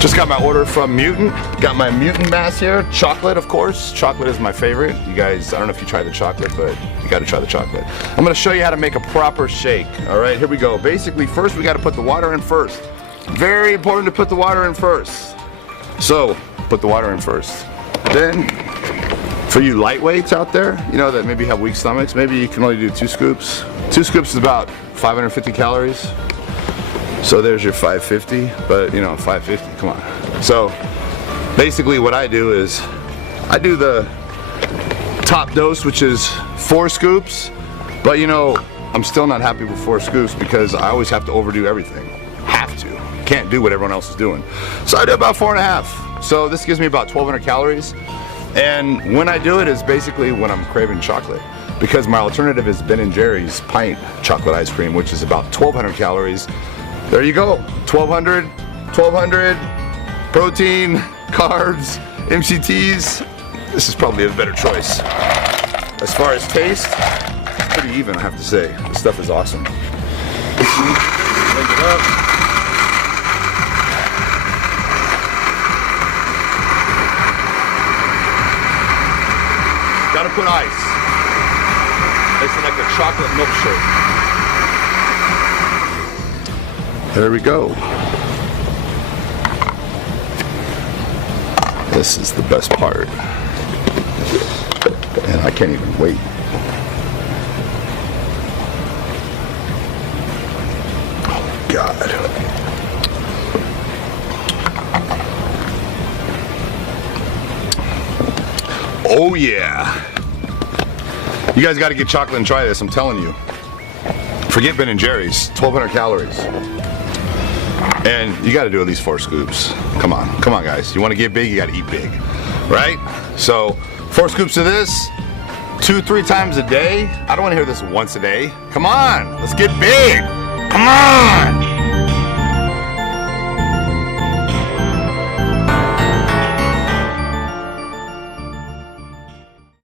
Just got my order from Mutant. Got my Mutant mass here. Chocolate, of course. Chocolate is my favorite. You guys, I don't know if you tried the chocolate, but you gotta try the chocolate. I'm gonna show you how to make a proper shake. All right, here we go. Basically, first we gotta put the water in first. Very important to put the water in first. So, put the water in first. Then, for you lightweights out there, you know that maybe have weak stomachs, maybe you can only do 2 scoops. 2 scoops is about 550 calories. So there's your 550, but you know, 550, come on. So basically what I do is, I do the top dose, which is 4 scoops, but you know, I'm still not happy with 4 scoops because I always have to overdo everything. Have to. Can't do what everyone else is doing. So I do about 4.5. So this gives me about 1,200 calories. And when I do it is basically when I'm craving chocolate. Because my alternative is Ben & Jerry's pint chocolate ice cream, which is about 1,200 calories. There you go, 1,200, protein, carbs, MCTs. This is probably a better choice. As far as taste, it's pretty even, I have to say. This stuff is awesome. Blend it up. Gotta put ice. Makes it like a chocolate milkshake. There we go. This is the best part. And I can't even wait. Oh God. Oh yeah. You guys gotta get chocolate and try this, I'm telling you. Forget Ben & Jerry's, 1,200 calories. And you gotta do at least 4 scoops. Come on guys. You wanna get big, you gotta eat big, right? So 4 scoops of this, 2-3 times a day. I don't wanna hear this once a day. Come on, let's get big. Come on.